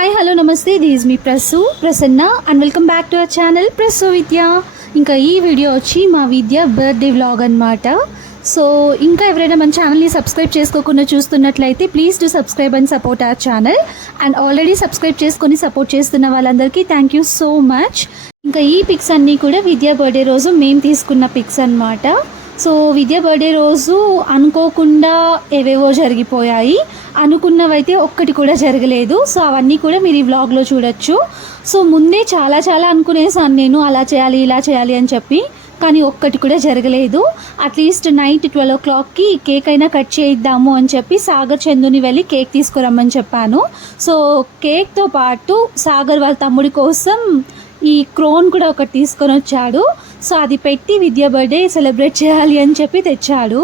Hi hello namaste this me Prasu Prasanna and welcome back to our channel Prasu Vidya ఇంకా ఈ video వచ్చి మా Vidya birthday vlog అనమాట so ఇంకా ఎవరైనా మన ఛానల్ని సబ్స్క్రైబ్ చేసుకోకుండా చూస్తున్నట్లయితే please to subscribe and support our channel and already subscribe చేసుకొని సపోర్ట్ చేస్తున్న వాళ్ళందరికీ థ్యాంక్ యూ సో మచ్ ఇంకా ఈ పిక్స్ అన్నీ కూడా విద్యా బర్త్డే రోజు మేము తీసుకున్న పిక్స్ అన్నమాట. సో విద్య బర్త్డే రోజు అనుకోకుండా ఏవేవో జరిగిపోయాయి. అనుకున్నవైతే ఒక్కటి కూడా జరగలేదు. సో అవన్నీ కూడా మీరు ఈ వ్లాగ్లో చూడొచ్చు. సో ముందే చాలా చాలా అనుకునేసాను నేను అలా చేయాలి ఇలా చేయాలి అని చెప్పి. కానీ ఒక్కటి కూడా జరగలేదు. అట్లీస్ట్ నైట్ ట్వెల్వ్ ఓ క్లాక్కి కేక్ అయినా కట్ చేయిద్దాము అని చెప్పి సాగర్ చందుని వెళ్ళి కేక్ తీసుకురమ్మని చెప్పాను. సో కేక్తో పాటు సాగర్ వాళ్ళ తమ్ముడి కోసం ఈ క్రోన్ కూడా ఒకటి తీసుకొని వచ్చాడు. సో అది పెట్టి విద్య బర్త్డే సెలబ్రేట్ చేయాలి అని చెప్పి తెచ్చాడు.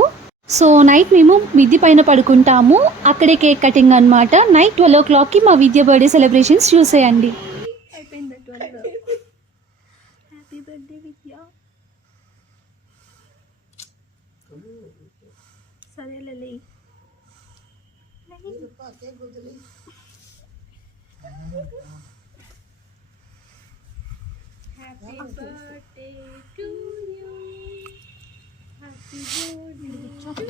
సో నైట్ మేము మిద్ది పైన పడుకుంటాము. అక్కడే కేక్ కటింగ్ అనమాట నైట్ ట్వెల్వ్ ఓ క్లాక్కి మా విద్య బర్త్డే సెలబ్రేషన్స్ చూసేయండి. అయిపోయింది హ్యాపీ బర్త్డే విద్య సరే లలి హ్యాపీ బర్త్డే టు యూ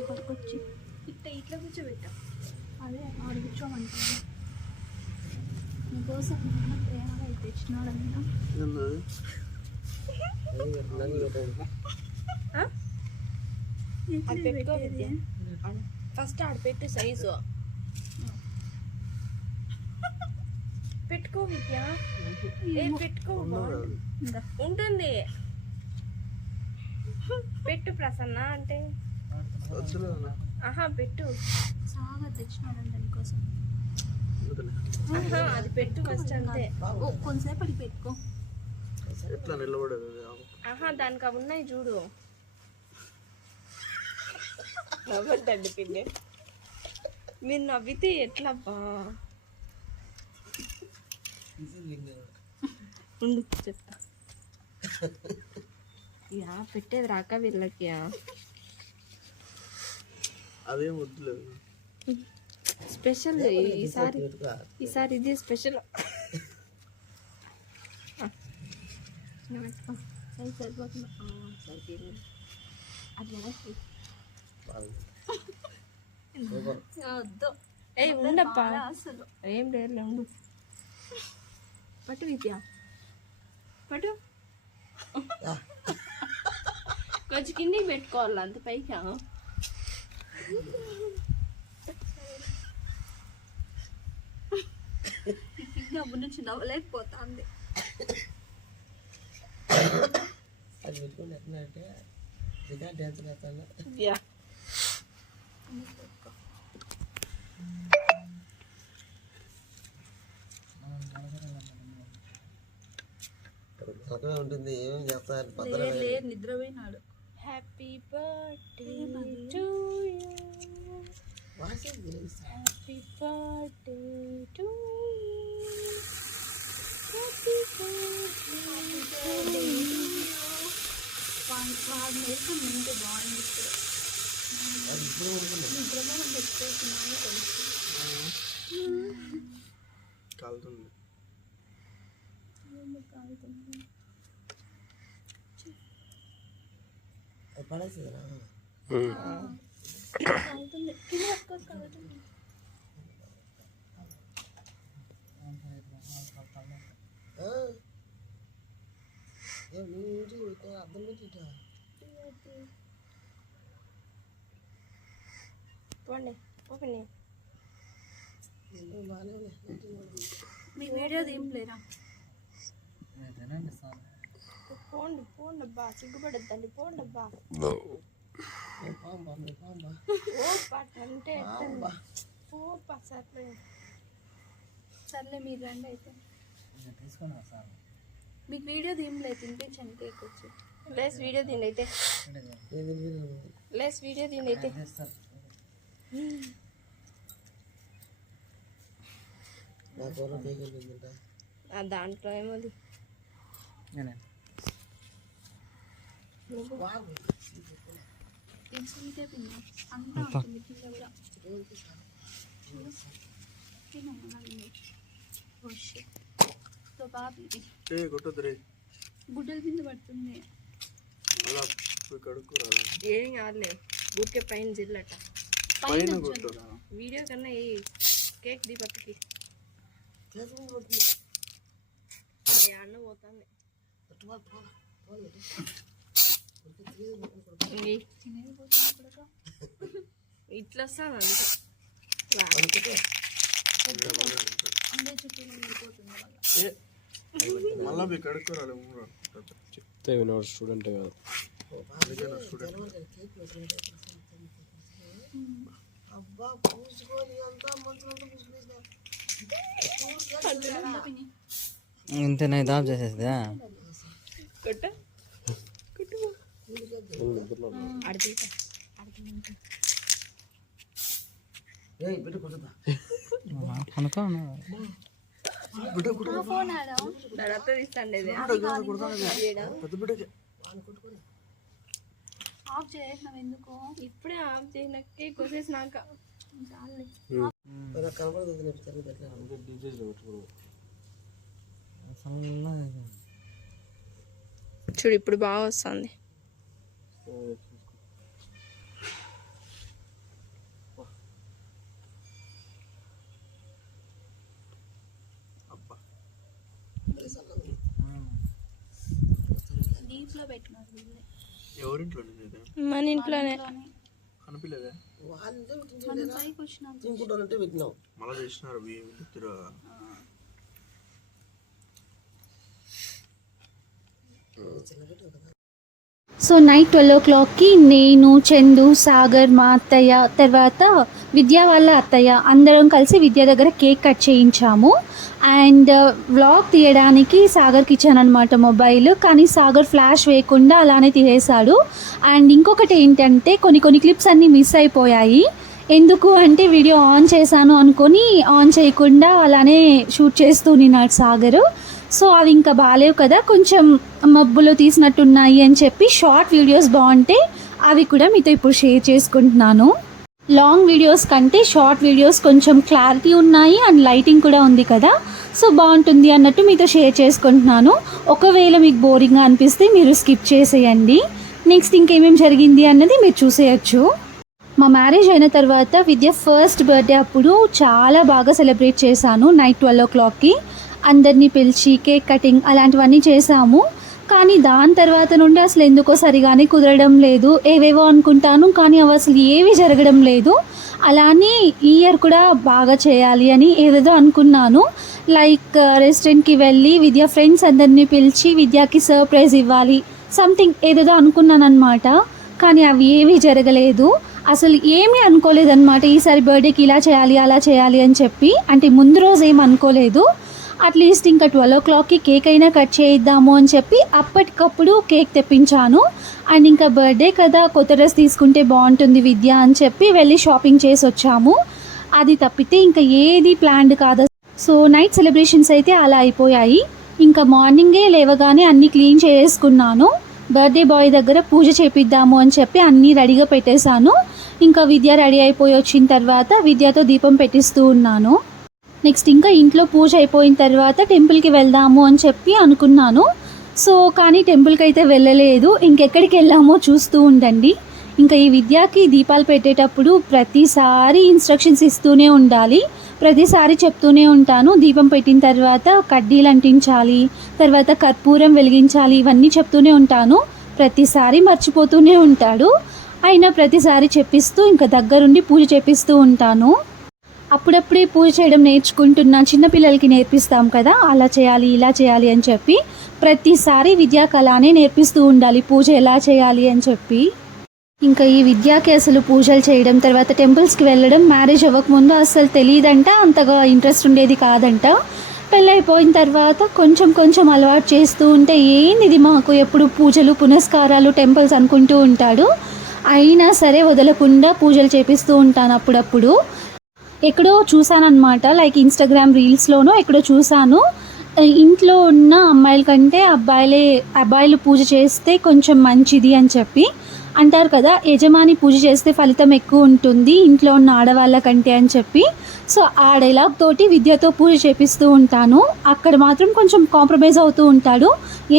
పట్టుకొచ్చి ఇట్ట ఇట్లా కూర్చోబెట్టా అదే ఆడు కూర్చోమంటాను నీకోసం ప్రేమగా తెచ్చినాడన్నా. ఫస్ట్ ఆడ పెట్టు సైజు పెట్టుకో విద్య పెట్టుకో ఉంటుంది. పెట్టు ప్రసన్న అంటే ఆహా పెట్టు. సాగా తెచ్చినాడంట నీకోసం. ఆహా అది పెట్టు ఫస్ట్ అంతే. ఓ కొంతసేపు అడిగి పెట్టుకో. ఎట్లా నిలబడదు ఆహా దానికి అవి ఉన్నాయి చూడు. నవ్వద్దండి పిన్ని. మీరు నవ్వితే ఎట్లబ్బా? ఉండు చెప్తా. యా పెట్టేది రాక వీళ్ళకి అదేం వద్దులేదు స్పెషల్ ఈసారి ఈసారి ఇది స్పెషల్. ఏ ఉండప్పా. అసలు. ఏం లేదు ఉండు. పట్టు విద్య పట్టు. కొంచెం కిందికి పెట్టుకోవాలి అంత పైకి నుంచి నవ్వలేకపోతాంది. అది పెట్టుకుని ఎట్లా అంటే రికార్డ్ డ్యాన్స్ చేస్తాను. ఉంటుంది ఏమేమి చేస్తారు? లే లే నిద్రపోయినాడు happy birthday to you happy birthday to happy birthday వాడిని వాడిని వేసుకొని నింటే బాగుంది ఇప్పుడు నిద్రలో పెట్టేసినాము తెలుసు కాలుతుంది పడేసిందిరా కాలుతుంది కింద పట్టుకో కాలుతుంది ఏం నీ ఇంటి అర్థం పెట్టి పోండి ఓపెన్ బాగానే మీ వీడియో దింపలేరా పోండి పోండి అబ్బా సిగ్గుపడద్దండి పోండి అబ్బా. అంటే సర్లే. సర్లే మీరు రండి అయితే. మీకు వీడియో వచ్చి. లేస్ వీడియో దీని అయితే. లేస్ వీడియో దీని అయితే. దాంట్లో ఏమోది తింటే పిన్న అంతా ఉంటుంది కింద కూడా తినమ్మా, నవ్వింది. సో బాబు ఇది ఏ కొట్టద్దు రే గుడ్డల కింద పడుతుంది అలా పోయి కడుక్కోరా ఏం కాదులే ఊరికే పైన జిల్లట పైన కొట్టు వీడియో కన్నా ఈ కేక్ దీ పక్కకి ఈ అన్న పోతుంది ఇంగి. ఇట్లా వస్తాను అంతే ఏ మళ్ళా పోయి కడుక్కోరాలి చెప్తే వినోడు స్టూడెంట్ కాదు. అబ్బా పూసుకొని అంతా మంచులంతా పూసుకునేసిన ఇంతనే? దాబ్ చేసేదా కొట్ట కొట్టు. అనుకో ఆఫ్ ఎందుకు? ఇప్పుడే ఆఫ్ కోసేసినాక చూడు ఇప్పుడు బాగా వస్తుంది. మన ఇంట్లోనే. కనిపించలేదే? తినుకుంటానంటే పెట్టినాం. మళ్ళా చేసినారు తిరా సో నైట్ ట్వెల్వ్ ఓ క్లాక్కి నేను చందు సాగర్ మా అత్తయ్య తర్వాత విద్యా వాళ్ళ అత్తయ్య అందరం కలిసి విద్య దగ్గర కేక్ కట్ చేయించాము. అండ్ uh, వ్లాగ్ తీయడానికి సాగర్కి ఇచ్చాను అనమాట మొబైల్. కానీ సాగర్ ఫ్లాష్ వేయకుండా అలానే తీసేశాడు. అండ్ ఇంకొకటి ఏంటంటే కొన్ని కొన్ని క్లిప్స్ అన్నీ మిస్ అయిపోయాయి. ఎందుకు అంటే వీడియో ఆన్ చేశాను అనుకొని ఆన్ చేయకుండా అలానే షూట్ చేస్తూ ఉన్నాడు సాగరు. సో అవి ఇంకా బాగాలేవు కదా కొంచెం మబ్బులో తీసినట్టున్నాయి అని చెప్పి షార్ట్ వీడియోస్ బాగుంటే అవి కూడా మీతో ఇప్పుడు షేర్ చేసుకుంటున్నాను. లాంగ్ వీడియోస్ కంటే షార్ట్ వీడియోస్ కొంచెం క్లారిటీ ఉన్నాయి అండ్ లైటింగ్ కూడా ఉంది కదా సో బాగుంటుంది అన్నట్టు మీతో షేర్ చేసుకుంటున్నాను. ఒకవేళ మీకు బోరింగ్గా అనిపిస్తే మీరు స్కిప్ చేసేయండి. నెక్స్ట్ ఇంకేమేమి జరిగింది అన్నది మీరు చూసేయచ్చు. మా మ్యారేజ్ అయిన తర్వాత విద్య ఫస్ట్ బర్త్డే అప్పుడు చాలా బాగా సెలబ్రేట్ చేశాను నైట్ ట్వెల్వ్ ఓ క్లాక్కి. అందరినీ పిలిచి కేక్ కటింగ్ అలాంటివన్నీ చేశాము. కానీ దాని తర్వాత నుండి అసలు ఎందుకో సరిగానే కుదరడం లేదు. ఏవేవో అనుకుంటాను కానీ అవి అసలు ఏవి జరగడం లేదు. అలానే ఈ ఇయర్ కూడా బాగా చేయాలి అని ఏదేదో అనుకున్నాను. లైక్ uh, రెస్టారెంట్కి వెళ్ళి విద్య ఫ్రెండ్స్ అందరినీ పిలిచి విద్యాకి సర్ప్రైజ్ ఇవ్వాలి సంథింగ్ ఏదేదో అనుకున్నాను అనమాట కానీ అవి ఏమీ జరగలేదు. అసలు ఏమీ అనుకోలేదన్నమాట ఈసారి బర్త్డేకి ఇలా చేయాలి అలా చేయాలి అని చెప్పి. అంటే ముందు రోజు ఏం అనుకోలేదు. అట్లీస్ట్ ఇంకా ట్వెల్వ్ ఓ క్లాక్కి కేక్ అయినా కట్ చేయిద్దాము అని చెప్పి అప్పటికప్పుడు కేక్ తెప్పించాను. అండ్ ఇంకా బర్త్డే కదా కొత్త డ్రెస్ తీసుకుంటే బాగుంటుంది విద్య అని చెప్పి వెళ్ళి షాపింగ్ చేసి వచ్చాము. అది తప్పితే ఇంకా ఏది ప్లాన్డ్ కాదు. సో నైట్ సెలబ్రేషన్స్ అయితే అలా అయిపోయాయి. ఇంకా మార్నింగే లేవగానే అన్నీ క్లీన్ చేసుకున్నాను. బర్త్డే బాయ్ దగ్గర పూజ చేపిద్దాము అని చెప్పి అన్నీ రెడీగా పెట్టేశాను. ఇంకా విద్య రెడీ అయిపోయి వచ్చిన తర్వాత విద్యతో దీపం పెట్టిస్తూ ఉన్నాను. నెక్స్ట్ ఇంకా ఇంట్లో పూజ అయిపోయిన తర్వాత టెంపుల్కి వెళ్దాము అని చెప్పి అనుకున్నాను. సో కానీ టెంపుల్కి అయితే వెళ్ళలేదు. ఇంకెక్కడికి వెళ్ళామో చూస్తూ ఉండండి. ఇంకా ఈ విద్యకి దీపాలు పెట్టేటప్పుడు ప్రతిసారి ఇన్స్ట్రక్షన్స్ ఇస్తూనే ఉండాలి. ప్రతిసారి చెప్తూనే ఉంటాను. దీపం పెట్టిన తర్వాత కడ్డీలు అంటించాలి తర్వాత కర్పూరం వెలిగించాలి ఇవన్నీ చెప్తూనే ఉంటాను. ప్రతిసారి మర్చిపోతూనే ఉంటాడు. అయినా ప్రతిసారి చెప్పిస్తూ ఇంకా దగ్గరుండి పూజ చేపిస్తూ ఉంటాను. అప్పుడప్పుడే పూజ చేయడం నేర్చుకుంటున్నా చిన్నపిల్లలకి నేర్పిస్తాం కదా అలా చేయాలి ఇలా చేయాలి అని చెప్పి ప్రతిసారి విద్యా కళనే నేర్పిస్తూ ఉండాలి పూజ ఎలా చేయాలి అని చెప్పి. ఇంకా ఈ విద్యాకి అసలు పూజలు చేయడం తర్వాత టెంపుల్స్కి వెళ్ళడం మ్యారేజ్ అవ్వకముందు అసలు తెలియదంట అంతగా ఇంట్రెస్ట్ ఉండేది కాదంట. పెళ్ళైపోయిన తర్వాత కొంచెం కొంచెం అలవాటు చేస్తూ ఉంటే ఏంది ఇది మాకు ఎప్పుడు పూజలు పునస్కారాలు టెంపుల్స్ అనుకుంటూ ఉంటాడు. అయినా సరే వదలకుండా పూజలు చేపిస్తూ ఉంటాను అప్పుడప్పుడు. ఎక్కడో చూశానమాట లైక్ ఇన్స్టాగ్రామ్ రీల్స్లోనో ఎక్కడో చూశాను. ఇంట్లో ఉన్న అమ్మాయిల కంటే అబ్బాయిలే అబ్బాయిలు పూజ చేస్తే కొంచెం మంచిది అని చెప్పి అంటారు కదా. యజమాని పూజ చేస్తే ఫలితం ఎక్కువ ఉంటుంది ఇంట్లో ఉన్న ఆడవాళ్ళ కంటే అని చెప్పి. సో ఆ డైలాగ్ తోటి విద్యతో పూజ చేపిస్తూ ఉంటాను. అక్కడ మాత్రం కొంచెం కాంప్రమైజ్ అవుతూ ఉంటాడు.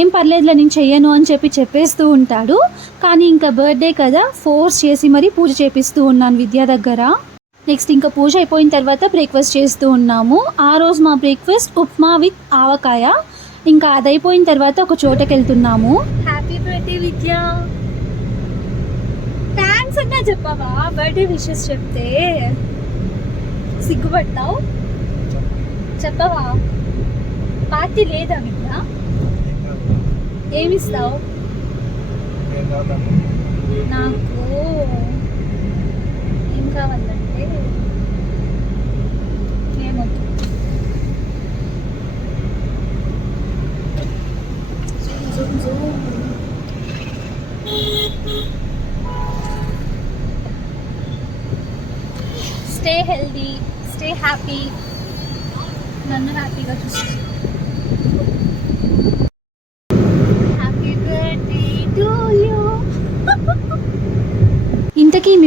ఏం పర్లేదులే నేను చెయ్యను అని చెప్పి చెప్పేస్తూ ఉంటాడు. కానీ ఇంకా బర్త్డే కదా ఫోర్స్ చేసి మరీ పూజ చేపిస్తూ ఉన్నాను విద్య దగ్గర. నెక్స్ట్ ఇంకా పూజ అయిపోయిన తర్వాత బ్రేక్ఫాస్ట్ చేస్తూ ఉన్నాము. ఆ రోజు మా బ్రేక్ఫాస్ట్ ఉప్మా విత్ ఆవకాయ. ఇంకా అది అయిపోయిన తర్వాత ఒక చోటకి వెళ్తున్నాము. హ్యాపీ బర్త్డే విద్య. థ్యాంక్స్ అన్నా చెప్పావా? బర్త్డే విషెస్ చెప్తే సిగ్గుపడతావు? చెప్పవా? పార్టీ లేదా విద్య? ఏమిస్తావు? నాకు ఏం కావాలంటే Amen.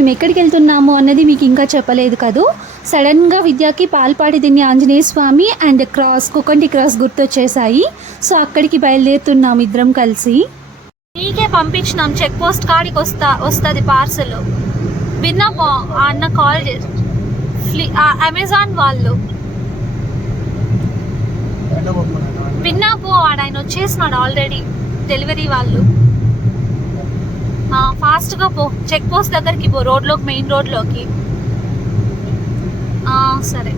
మేము ఎక్కడికి వెళ్తున్నాము అన్నది మీకు ఇంకా చెప్పలేదు కదూ? సడన్గా విద్యాకి పాల్పాడి దిన్ని Anjaneya Swamy and cross Kukanti cross గుర్తొచ్చేసాయి so అక్కడికి బయలుదేరుతున్నాం ఇద్దరం కలిసి. మీకే పంపించినాం చెక్ పోస్ట్ కాడికి వస్తా వస్తుంది పార్సల్ విన్నా ఆ అన్న కాల్ చేసి అమెజాన్ వాళ్ళు. విన్నా పో ఆడ ఆయన వచ్చేసినాడు ఆల్రెడీ డెలివరీ వాళ్ళు. ఫాస్ట్గా పో. చెక్ పోస్ట్ దగ్గరికి పో రోడ్లోకి మెయిన్ రోడ్లోకి. ఆ, సరే.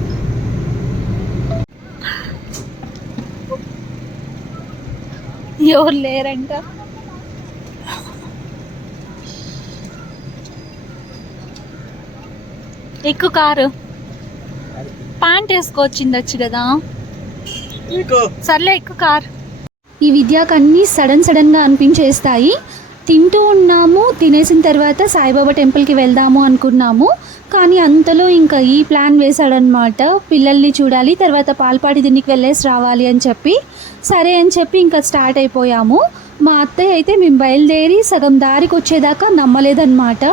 ఎవరు లేరంట? ఎక్కువ కారు. ప్యాంట్ వేసుకోవచ్చిందచ్చు కదా. సర్లే ఎక్కువ కార్. ఈ విద్యాకు అన్నీ సడన్ సడన్గా అనిపించేస్తాయి. తింటూ ఉన్నాము తినేసిన తర్వాత సాయిబాబా టెంపుల్కి వెళ్దాము అనుకున్నాము. కానీ అంతలో ఇంకా ఈ ప్లాన్ వేశాడనమాట పిల్లల్ని చూడాలి తర్వాత పాల్పాడి దీనికి వెళ్ళేసి రావాలి అని చెప్పి. సరే అని చెప్పి ఇంకా స్టార్ట్ అయిపోయాము. మా అత్తయ్య అయితే మేము బయలుదేరి సగం దారికి వచ్చేదాకా నమ్మలేదన్నమాట.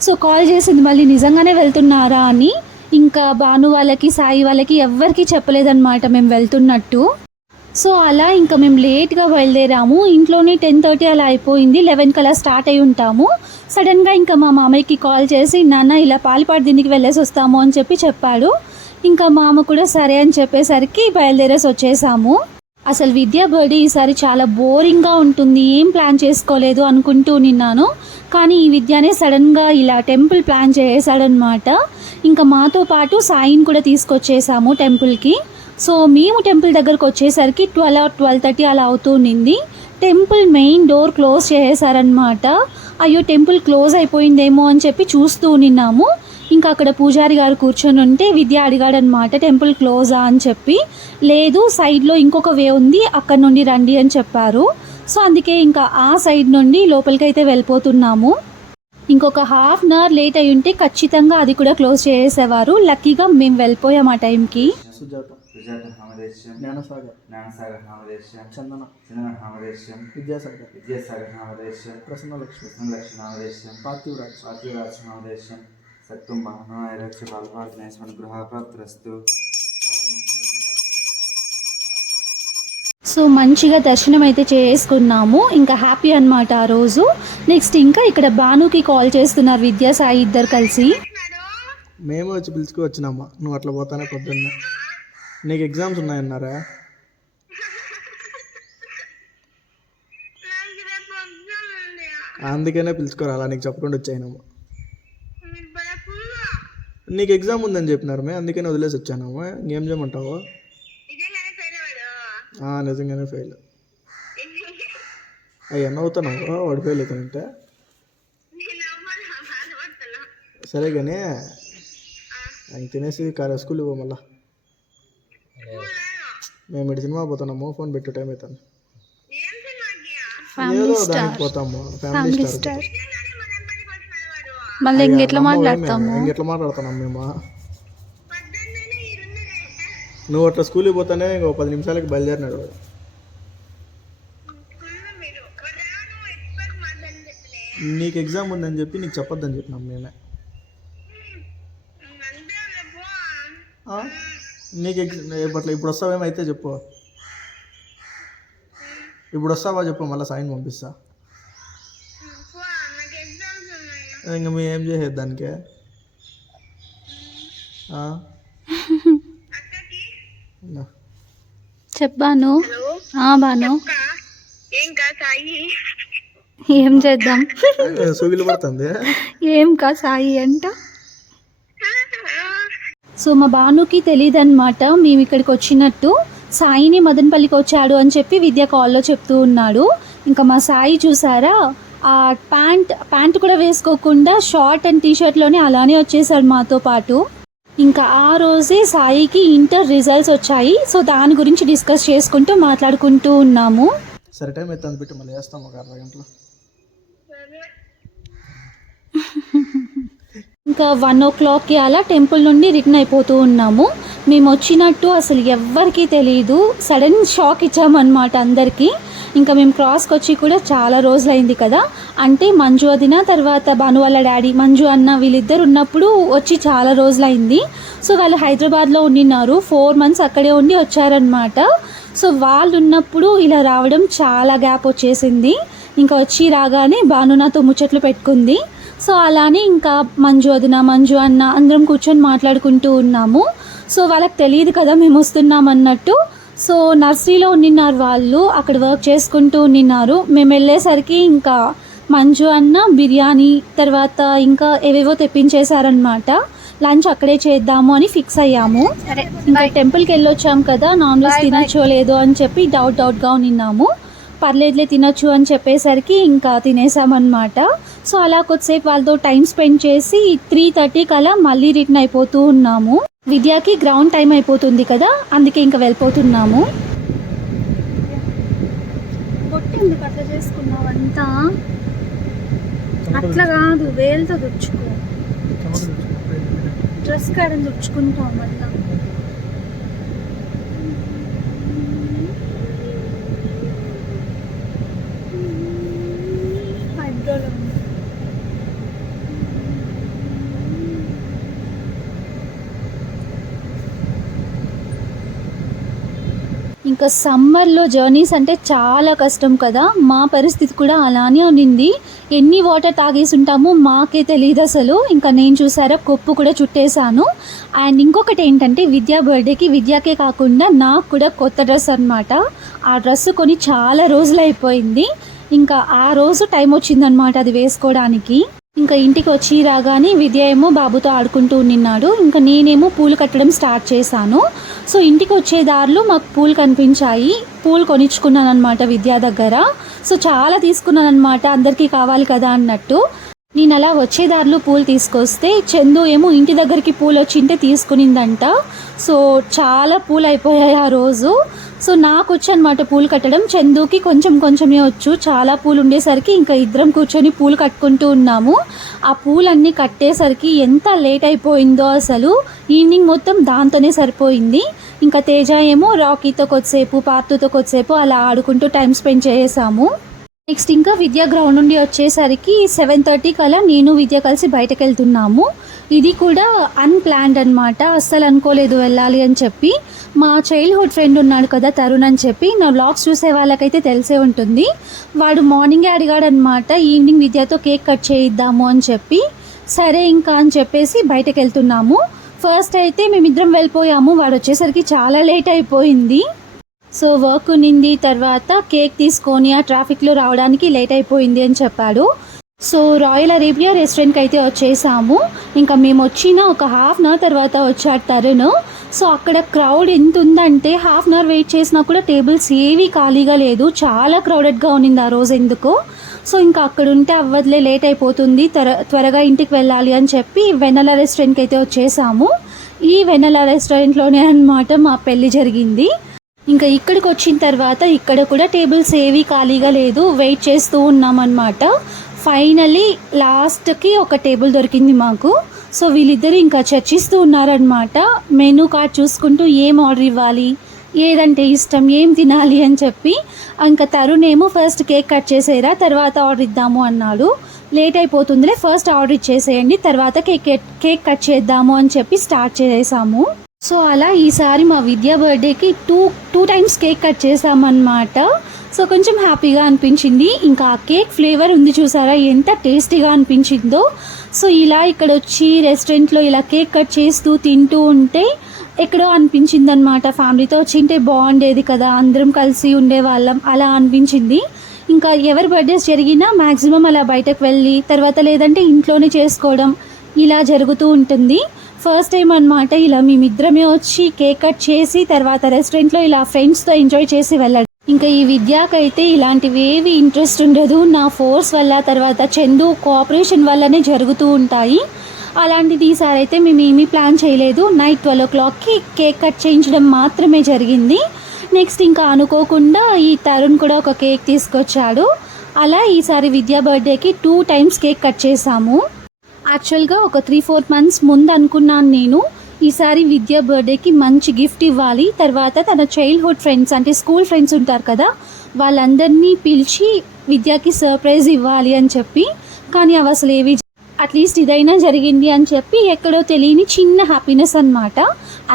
సో కాల్ చేసింది మళ్ళీ నిజంగానే వెళ్తున్నారా? అని. ఇంకా భాను వాళ్ళకి సాయి వాళ్ళకి ఎవ్వరికీ చెప్పలేదన్నమాట మేము వెళ్తున్నట్టు. సో అలా ఇంకా మేము లేట్గా బయలుదేరాము. ఇంట్లోనే టెన్ థర్టీ అలా అయిపోయింది. లెవెన్ కలా స్టార్ట్ అయి ఉంటాము. సడన్గా ఇంకా మా మామయ్యకి కాల్ చేసి నాన్న ఇలా పాలిపాడు దీనికి వెళ్ళేసి వస్తాము అని చెప్పి చెప్పాడు. ఇంకా మామ కూడా సరే అని చెప్పేసరికి బయలుదేరేసి వచ్చేసాము. అసలు విద్యా బర్త్డే ఈసారి చాలా బోరింగ్గా ఉంటుంది. ఏం ప్లాన్ చేసుకోలేదు అనుకుంటూ నిన్నాను. కానీ ఈ విద్యనే సడన్గా ఇలా టెంపుల్ ప్లాన్ చేశాడనమాట ఇంకా మాతో పాటు సాయిని కూడా తీసుకొచ్చేసాము టెంపుల్కి. సో మేము టెంపుల్ దగ్గరకు వచ్చేసరికి ట్వెల్వ్ ట్వెల్వ్ థర్టీ అలా అవుతూ ఉండింది. టెంపుల్ మెయిన్ డోర్ క్లోజ్ చేసేసారనమాట అయ్యో టెంపుల్ క్లోజ్ అయిపోయిందేమో అని చెప్పి చూస్తూ నిన్నాము. ఇంకా అక్కడ పూజారి గారు కూర్చొని ఉంటే విద్య అడిగాడనమాట టెంపుల్ క్లోజా అని చెప్పి. లేదు సైడ్లో ఇంకొక వే ఉంది అక్కడ నుండి రండి అని చెప్పారు. సో అందుకే ఇంకా ఆ సైడ్ నుండి లోపలికి అయితే వెళ్ళిపోతున్నాము. ఇంకొక హాఫ్ అన్ అవర్ లేట్ అయి ఉంటే ఖచ్చితంగా అది కూడా క్లోజ్ చేసేవారు. లక్కీగా మేము వెళ్ళిపోయాం ఆ టైంకి. సుజాత సుజాత నామదేశ్యం జ్ఞానసాగర్ జ్ఞానసాగర్ నామదేశ్యం చందన చందన నామదేశ్యం విద్యాసాగర్ విద్యాసాగర్ నామదేశ్యం ప్రసన్నలక్ష్మి కృష్ణలక్ష్మి నామదేశ్యం పార్థివరాజ్ పార్థివరాజ్ నామదేశ్యం సత్తుంబ నాయరక్ష బాలపార్థనేశ్వర గృహప్రాప్తిరస్తు సో మంచిగా దర్శనం అయితే చేసుకున్నాము. ఇంకా హ్యాపీ అన్నమాట ఆ రోజు. నెక్స్ట్ ఇంకా ఇక్కడ భానుకి కాల్ చేస్తున్నారు విద్యా సాయి ఇద్దరు కలిసి. మేము వచ్చి పిలుచుకు వచ్చినామా నువ్వు అట్లా పోతానే పొద్దున్న. నీకు ఎగ్జామ్స్ ఉన్నాయన్నారా? అందుకనే పిలుచుకోరాలా నీకు చెప్పకుండా వచ్చాయినాము నీకు ఎగ్జామ్ ఉందని చెప్పినారు మే అందుకనే వదిలేసి వచ్చాను ఇంకేం చేయమంటావు? నిజంగానే ఫెయిల్ అయ్యా నవ్వుతున్నావు? వాడు ఫెయిల్ అవుతానంటే సరే కానీ ఆయన తినేసి కారే స్కూల్ పో మళ్ళా. మేము ఇటు సినిమా పోతున్నాము ఫోన్ పెట్టే టైం అవుతాను ఏదో దానికి పోతాము ఫ్యామిలీ స్టార్ మళ్ళీ ఇంకెట్లా మాట్లాడతాము? ఇంకెట్లా మాట్లాడుతున్నాం మేము? నువ్వు అట్లా స్కూల్కి పోతానే ఇంకో పది నిమిషాలకి బయలుదేరినాడు. నీకు ఎగ్జామ్ ఉందని చెప్పి నీకు చెప్పొద్దని చెప్పినాం మేమే? నీకు ఎగ్జామ్ ఇప్పట్లో ఇప్పుడు వస్తావేమైతే చెప్పు. ఇప్పుడు వస్తావా చెప్పు మళ్ళీ సైన్ పంపిస్తా. ఇంకా మేము ఏం చేసేది దానికే. చెప్పాను బాను. ఏం కా సాయి? ఏం చేద్దాం? ఏ, సొగిలి పడుతుంది. ఏం కా సాయి అంట? సో మా భానుకి తెలియదు అనమాట మేము ఇక్కడికి వచ్చినట్టు సాయిని మదనపల్లికి వచ్చాడు అని చెప్పి విద్య కాల్లో చెప్తూ ఉన్నాడు. ఇంకా మా సాయి చూసారా? ప్యాంట్ ప్యాంట్ కూడా వేసుకోకుండా షార్ట్ అండ్ టీషర్ట్లోనే అలానే వచ్చేసాడు మాతో పాటు. ఇంకా ఆ రోజే సాయికి ఇంటర్ రిజల్ట్స్ వచ్చాయి. సో దాని గురించి డిస్కస్ చేసుకుంటూ మాట్లాడుకుంటూ ఉన్నాము. సరే టైం పెట్టి మళ్ళీ వేస్తాం ఒక అరవై గంటలు. ఇంకా వన్ ఓ క్లాక్కి అలా టెంపుల్ నుండి రిటర్న్ అయిపోతూ ఉన్నాము. మేము వచ్చినట్టు అసలు ఎవ్వరికీ తెలియదు సడన్ షాక్ ఇచ్చామన్నమాట అందరికీ. ఇంకా మేము క్రాస్కి వచ్చి కూడా చాలా రోజులైంది కదా. అంటే మంజు వదిన తర్వాత భాను వాళ్ళ డాడీ మంజు అన్న వీళ్ళిద్దరు ఉన్నప్పుడు వచ్చి చాలా రోజులైంది. సో వాళ్ళు హైదరాబాద్లో ఉండినారు ఫోర్ మంత్స్ అక్కడే ఉండి వచ్చారనమాట సో వాళ్ళు ఉన్నప్పుడు ఇలా రావడం చాలా గ్యాప్ వచ్చేసింది. ఇంకా వచ్చి రాగానే భాను నాతో ముచ్చట్లు పెట్టుకుంది. సో అలానే ఇంకా మంజు వదిన మంజు అన్న అందరం కూర్చొని మాట్లాడుకుంటూ ఉన్నాము. సో వాళ్ళకి తెలియదు కదా మేము వస్తున్నాం అన్నట్టు సో నర్సరీలో ఉండినారు వాళ్ళు అక్కడ వర్క్ చేసుకుంటూ ఉండినారు. మేము వెళ్ళేసరికి ఇంకా మంజు అన్న బిర్యానీ తర్వాత ఇంకా ఏవేవో తెప్పించేశారనమాట లంచ్ అక్కడే చేద్దాము అని ఫిక్స్ అయ్యాము. ఇంకా టెంపుల్కి వెళ్ళొచ్చాం కదా నాన్ వెజ్ తినచ్చో లేదో అని చెప్పి డౌట్ డౌట్గా ఉన్నాము పర్లేదులే తినొచ్చు అని చెప్పేసరికి ఇంకా తినేసామన్నమాట. సో అలా కొద్దిసేపు వాళ్ళతో టైం స్పెండ్ చేసి త్రీ థర్టీకి అలా మళ్ళీ రిటర్న్ అయిపోతూ ఉన్నాము. విద్యాకి గ్రౌండ్ టైం అయిపోతుంది కదా అందుకే ఇంకా వెళ్ళిపోతున్నాము. అట్లా చేసుకున్నావు అంతా. అట్లా కాదు వేలుతో దుచ్చుకో. డ్రెస్ కాడని దుచ్చుకుంటాం మళ్ళా హైబ్రోలో ఉంది. ఇంకా సమ్మర్లో జర్నీస్ అంటే చాలా కష్టం కదా. మా పరిస్థితి కూడా అలానే ఉన్నింది ఎన్ని వాటర్ తాగేసి ఉంటామో మాకే తెలియదు అసలు. ఇంకా నేను చూసారా కొప్పు కూడా చుట్టేశాను. అండ్ ఇంకొకటి ఏంటంటే విద్యా బర్త్డేకి విద్యాకే కాకుండా నాకు కూడా కొత్త డ్రెస్ అనమాట ఆ డ్రెస్ కొని చాలా రోజులు అయిపోయింది ఇంకా ఆ రోజు టైం వచ్చిందనమాట అది వేసుకోవడానికి. ఇంకా ఇంటికి వచ్చి రాగానే విద్య ఏమో బాబుతో ఆడుకుంటూ నిన్నాడు. ఇంకా నేనేమో పూలు కట్టడం స్టార్ట్ చేశాను. సో ఇంటికి వచ్చే దారిలో మాకు పూలు కనిపించాయి. పూలు కొనిచ్చుకున్నాను అనమాట విద్యా దగ్గర. సో చాలా తీసుకున్నాను అనమాట అందరికీ కావాలి కదా అన్నట్టు. నేను అలా వచ్చే దారిలో పూలు తీసుకొస్తే చందు ఏమో ఇంటి దగ్గరికి పూలు వచ్చింటే తీసుకునిందంట. సో చాలా పూలు అయిపోయాయి ఆ రోజు. సో నాకు వచ్చి అనమాట పూలు కట్టడం. చందుకి కొంచెం కొంచెమే వచ్చు. చాలా పూలు ఉండేసరికి ఇంకా ఇద్దరం కూర్చొని పూలు కట్టుకుంటూ ఉన్నాము. ఆ పూలన్నీ కట్టేసరికి ఎంత లేట్ అయిపోయిందో అసలు. ఈవినింగ్ మొత్తం దాంతోనే సరిపోయింది. ఇంకా తేజ ఏమో రాకీతో కొద్దిసేపు పార్తుతో కొద్దిసేపు అలా ఆడుకుంటూ టైం స్పెండ్ చేసాము నెక్స్ట్ ఇంకా విద్యా గ్రౌండ్ నుండి వచ్చేసరికి సెవెన్ థర్టీ కల్లా నేను విద్య కలిసి బయటకు వెళ్తున్నాము ఇది కూడా అన్ప్లాన్డ్ అనమాట అస్సలు అనుకోలేదు వెళ్ళాలి అని చెప్పి. మా చైల్డ్హుడ్ ఫ్రెండ్ ఉన్నాడు కదా తరుణ్ అని చెప్పి. నా వ్లాగ్స్ చూసే వాళ్ళకైతే తెలిసే ఉంటుంది. వాడు మార్నింగే అడిగాడనమాట ఈవినింగ్ విద్యతో కేక్ కట్ చేయిద్దాము అని చెప్పి. సరే ఇంకా అని చెప్పేసి బయటకు వెళ్తున్నాము ఫస్ట్ అయితే మేమిద్దరం వెళ్ళిపోయాము. వాడు వచ్చేసరికి చాలా లేట్ అయిపోయింది. సో వర్క్ ఉన్నింది తర్వాత కేక్ తీసుకొని ఆ ట్రాఫిక్లో రావడానికి లేట్ అయిపోయింది అని చెప్పాడు. సో రాయల్ అరేబియా రెస్టారెంట్కి అయితే వచ్చేసాము. ఇంకా మేము వచ్చిన ఒక హాఫ్ అన్ అవర్ తర్వాత వచ్చాడు తరుణ్. సో అక్కడ క్రౌడ్ ఎంత ఉందంటే హాఫ్ అన్ అవర్ వెయిట్ చేసినా కూడా టేబుల్స్ ఏవి ఖాళీగా లేదు. చాలా క్రౌడెడ్గా ఉన్నింది ఆ రోజు ఎందుకు? సో ఇంకా అక్కడ ఉంటే అవ్వదులే లేట్ అయిపోతుంది త్వర త్వరగా ఇంటికి వెళ్ళాలి అని చెప్పి వెనల రెస్టారెంట్కి అయితే వచ్చేసాము. ఈ వెనల రెస్టారెంట్లోనే అన్నమాట మా పెళ్ళి జరిగింది. ఇంకా ఇక్కడికి వచ్చిన తర్వాత ఇక్కడ కూడా టేబుల్స్ ఏవి ఖాళీగా లేదు. వెయిట్ చేస్తూ ఉన్నామన్నమాట. ఫైనలీ లాస్ట్కి ఒక టేబుల్ దొరికింది మాకు. సో వీళ్ళిద్దరు ఇంకా చర్చిస్తూ ఉన్నారనమాట మెనూ కార్డ్ చూసుకుంటూ ఏం ఆర్డర్ ఇవ్వాలి? ఏదంటే ఇష్టం ఏం తినాలి అని చెప్పి. ఇంకా తరుణ్ ఏమో ఫస్ట్ కేక్ కట్ చేసేరా తర్వాత ఆర్డర్ ఇద్దాము అన్నాడు. లేట్ అయిపోతుందిలే ఫస్ట్ ఆర్డర్ ఇచ్చేసేయండి తర్వాత కేక్ కేక్ కట్ చేద్దాము అని చెప్పి స్టార్ట్ చేసాము. సో అలా ఈసారి మా విద్యా బర్త్డేకి two two times cake cut చేసామన్నమాట సో కొంచెం హ్యాపీగా అనిపించింది. ఇంకా ఆ కేక్ ఫ్లేవర్ ఉంది చూసారా ఎంత టేస్టీగా అనిపించిందో. సో ఇలా ఇక్కడ వచ్చి రెస్టారెంట్లో ఇలా కేక్ కట్ చేస్తూ తింటూ ఉంటే ఎక్కడో అనిపించింది అనమాట ఫ్యామిలీతో వచ్చింటే బాగుండేది కదా అందరం కలిసి ఉండేవాళ్ళం అలా అనిపించింది. ఇంకా ఎవరి బర్త్డేస్ జరిగినా మ్యాక్సిమం అలా బయటకు వెళ్ళి తర్వాత లేదంటే ఇంట్లోనే చేసుకోవడం ఇలా జరుగుతూ ఉంటుంది. ఫస్ట్ టైం అనమాట ఇలా మేమిద్దరమే వచ్చి కేక్ కట్ చేసి తర్వాత రెస్టారెంట్లో ఇలా ఫ్రెండ్స్తో ఎంజాయ్ చేసి వెళ్ళాడు. ఇంకా ఈ విద్యాకైతే ఇలాంటివి ఏవి ఇంట్రెస్ట్ ఉండదు. నా ఫోర్స్ వల్ల తర్వాత చందు కోఆపరేషన్ వల్లనే జరుగుతూ ఉంటాయి. అలాంటిది ఈసారి అయితే మేము ఏమీ ప్లాన్ చేయలేదు. నైట్ ట్వెల్వ్ ఓ క్లాక్కి కేక్ కట్ చేయించడం మాత్రమే జరిగింది. నెక్స్ట్ ఇంకా అనుకోకుండా ఈ తరుణ్ కూడా ఒక కేక్ తీసుకొచ్చాడు. అలా ఈసారి విద్యా బర్త్డేకి టూ టైమ్స్ కేక్ కట్ చేసాము యాక్చువల్గా ఒక త్రీ ఫోర్ మంత్స్ ముందు అనుకున్నాను నేను ఈసారి విద్యా బర్త్డేకి మంచి గిఫ్ట్ ఇవ్వాలి. తర్వాత తన చైల్డ్హుడ్ ఫ్రెండ్స్ అంటే స్కూల్ ఫ్రెండ్స్ ఉంటారు కదా వాళ్ళందరినీ పిలిచి విద్యాకి సర్ప్రైజ్ ఇవ్వాలి అని చెప్పి కానీ అవి అసలు ఏవి అట్లీస్ట్ ఇదైనా జరిగింది అని చెప్పి ఎక్కడో తెలియని చిన్న హ్యాపీనెస్ అనమాట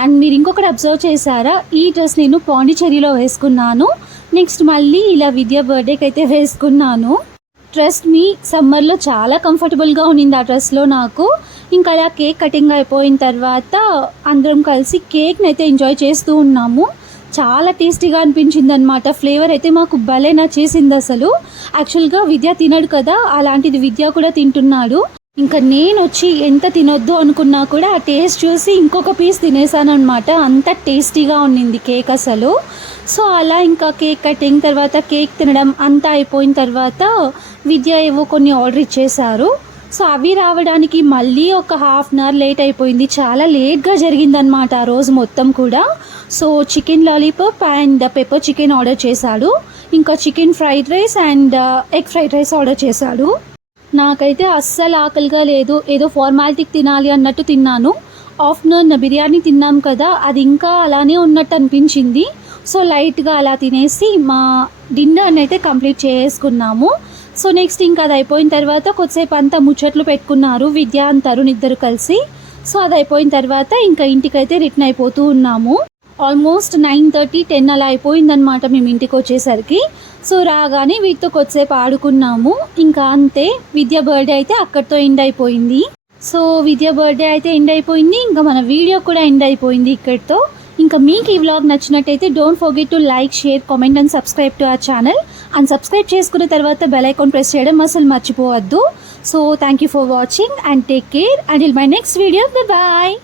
అండ్ మీరు ఇంకొకటి అబ్జర్వ్ చేశారా ఈ డ్రెస్ నేను పాండిచేరిలో వేసుకున్నాను. నెక్స్ట్ మళ్ళీ ఇలా విద్యా బర్త్డేకి అయితే వేసుకున్నాను. ట్రస్ట్ మీ సమ్మర్లో చాలా కంఫర్టబుల్గా ఉన్నింది ఆ డ్రెస్లో నాకు. ఇంకా అలా కేక్ కటింగ్ అయిపోయిన తర్వాత అందరం కలిసి కేక్ని అయితే ఎంజాయ్ చేస్తూ ఉన్నాము. చాలా టేస్టీగా అనిపించింది అనమాట ఫ్లేవర్ అయితే మాకు భలే నచ్చేసింది అసలు. యాక్చువల్గా విద్య తినడు కదా అలాంటిది విద్య కూడా తింటున్నాడు. ఇంకా నేను వచ్చి ఎంత తినొద్దు అనుకున్నా కూడా ఆ టేస్ట్ చూసి ఇంకొక పీస్ తినేసాను అనమాట అంత టేస్టీగా ఉన్నింది కేక్ అసలు. సో అలా ఇంకా కేక్ కటింగ్ తర్వాత కేక్ తినడం అంతా అయిపోయిన తర్వాత విద్య ఏవో కొన్ని ఆర్డర్ ఇచ్చేశారు. సో అవి రావడానికి మళ్ళీ ఒక హాఫ్ అన్ అవర్ లేట్ అయిపోయింది. చాలా లేట్గా జరిగిందనమాట ఆ రోజు మొత్తం కూడా. So chicken lollipop and pepper chicken order చేశాడు. ఇంకా chicken fried rice and egg fried rice order చేశాడు. నాకైతే అస్సలు ఆకలిగా లేదు. ఏదో ఫార్మాలిటీకి తినాలి అన్నట్టు తిన్నాను. ఆఫ్టర్నూన్ బిర్యానీ తిన్నాం కదా అది ఇంకా అలానే ఉన్నట్టు అనిపించింది. సో లైట్గా అలా తినేసి మా డిన్నర్ని అయితే కంప్లీట్ చేసుకున్నాము. సో నెక్స్ట్ ఇంకా అది అయిపోయిన తర్వాత కొద్దిసేపు అంతా ముచ్చట్లు పెట్టుకున్నారు. విద్య అండ్ తరుణ్ ఇద్దరు కలిసి. సో అది అయిపోయిన తర్వాత ఇంకా ఇంటికైతే రిటర్న్ అయిపోతూ ఉన్నాము. ఆల్మోస్ట్ నైన్ థర్టీ టెన్ అలా అయిపోయిందనమాట మేము ఇంటికి వచ్చేసరికి. సో రాగానే వీటితో కొద్దిసేపు ఆడుకున్నాము. ఇంకా అంతే విద్య బర్త్డే అయితే అక్కడితో ఎండ్ అయిపోయింది. సో విద్య బర్త్డే అయితే ఎండ్ అయిపోయింది. ఇంకా మన వీడియో కూడా ఎండ్ అయిపోయింది ఇక్కడితో. ఇంకా మీకు ఈ వ్లాగ్ నచ్చినట్టయితే don't forget to like share comment and subscribe to our channel and subscribe చేసుకున్న తర్వాత బెల్ ఐకాన్ ప్రెస్ చేయడం అసలు మర్చిపోవద్దు. So thank you for watching and take care and my next video bye